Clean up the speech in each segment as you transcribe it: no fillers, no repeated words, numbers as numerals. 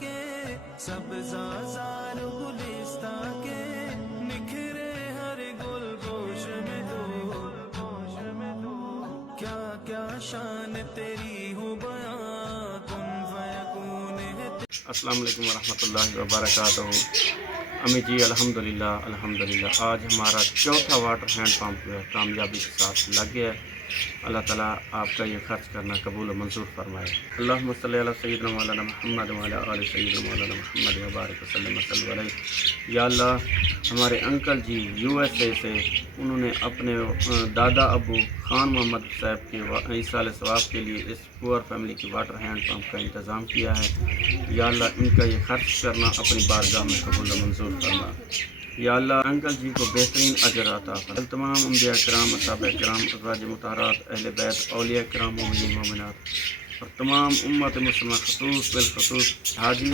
کے سبزازار گلستان کے نکھرے ہر گل گوش میں تو کیا کیا شان تیری ہو بیان کن فیکون ہے۔ السلام علیکم ورحمۃ اللہ وبرکاتہ۔ امی جی الحمدللہ آج ہمارا چوتھا واٹر ہینڈ پمپ جو ہے کامیابی کے ساتھ لگ گیا ہے۔ اللہ تعالیٰ آپ کا یہ خرچ کرنا قبول و منظور فرمائے۔ اللہم صلی علی سیدنا مولانا محمد وعلی آل سیدنا مولانا محمد وبارک وسلم علیہ۔ یا اللہ، ہمارے uncle ji U S A سے انہوں نے اپنے دادا ابو خان محمد صاحب کے ایصال ثواب کے لیے اس پور فیملی کی واٹر ہینڈ پمپ کا انتظام کیا ہے۔ یا اللہ، ان کا یہ خرچ کرنا اپنی بارگاہ میں قبول و منظور فرما۔ یا اللہ، انکل جی کو بہترین اجر عطا فرما۔ تمام انبیاء کرام، صحابہ کرام، ازواج مطہرات، اہل بیت، اولیاء کرام، مومنین مومنات اور تمام امت مسلمہ بالخصوص حاجی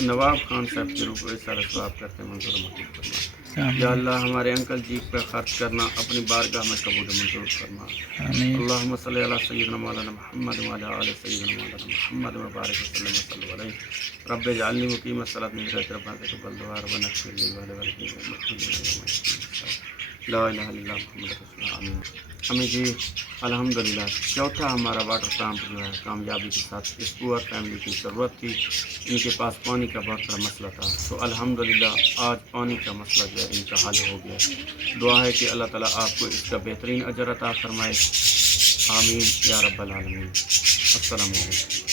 نواب خان صاحب کی روح کو ایصال ثواب کرتے منظور مقبول فرما۔ یا اللہ، ہمارے انکل جی پر خرچ کرنا اپنی بارگاہ میں قبول و منظور فرما۔ اللہم صلی علی سیدنا مولانا محمد وعلی آل سیدنا مولانا محمد وبارک وسلم علیہ۔ رب اجعلنی مقیم الصلاۃ من ذریۃ ربنا تقبل دعا ربنا اغفر لی ولوالدی لا الہ الا اللہ محمد رسول اللہ آمین۔ امی جی الحمدللہ چوتھا ہمارا واٹر پمپ جو ہے کامیابی کے ساتھ اس پور فیملی کی ضرورت تھی۔ ان کے پاس پانی کا بہت بڑا مسئلہ تھا، تو الحمدللہ آج پانی کا مسئلہ جو ہے ان کا حل ہو گیا۔ دعا ہے کہ اللہ تعالیٰ آپ کو اس کا بہترین اجر عطا فرمائے، آمین یا رب العالمین۔ السلام علیکم۔